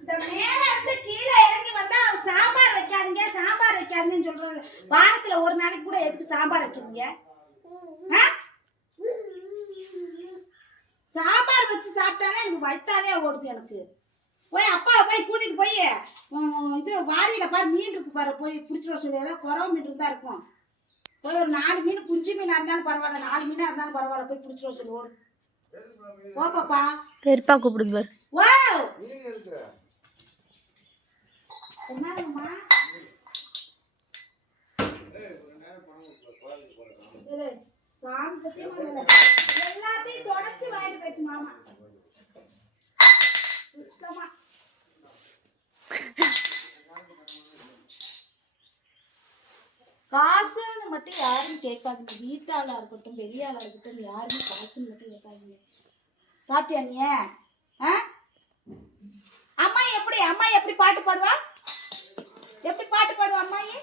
இந்த மேல இருந்து கீழே இறங்கி வந்தா சாம்பார் வைக்காதீங்க சாம்பார் வைக்காதீங்கன்னு சொல்றாங்க. வாரத்துல ஒரு நாளைக்கு கூட எதுக்கு சாம்பார் வைக்கிறீங்க? சாம்பார் வச்சு சாப்பிட்டாலே எனக்கு வயித்தாலே ஓடுது. எனக்கு போய் அப்பா போய் கூட்டிட்டு போய் இது வாரியில பாரு மீன் இருக்கு பாரு, போய் பிடிச்சிட சொல்லி. ஏதாவது குறவ மீன் இருந்தா இருக்கும். போய் ஒரு 4 மீன் குஞ்சு மீனா இருந்தாலும் பரவாயில்ல, 4 மீனா இருந்தாலும் பரவாயில்ல, போய் பிடிச்சிட சொல்லி. ஓடு போ பாப்பா. பெருப்பா கூப்பிடுங்க. வா என்னம்மா சாமி சத்தியமா எல்லாத்தையும் தொடச்சு வாங்கிட்டு போச்சு மாமா. சுத்தமா காசுன்னு மட்டும் யாரும் கேட்காதீங்க. வீட்டாளா இருக்கட்டும் வெளியாளா இருக்கட்டும் யாருமே காசுன்னு மட்டும் கேட்காதீங்க. சாப்பிட்டியா நீ? அம்மா எப்படி பாட்டு பாடுவா? எப்படி பாட்டு பாடுவா அம்மாயி?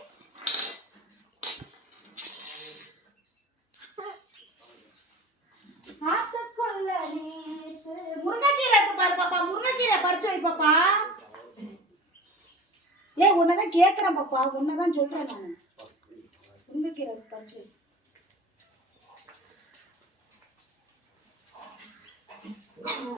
முருங்கைக்கீரை இருக்கு பாரு பாப்பா, முருங்கைக்கீரை பறிச்சு வை பாப்பா. உன்னதான் கேக்குறேன் பாப்பா, உன்னதான் சொல்றேன் நான். முருங்கைக்கீரை பறிச்சு வை.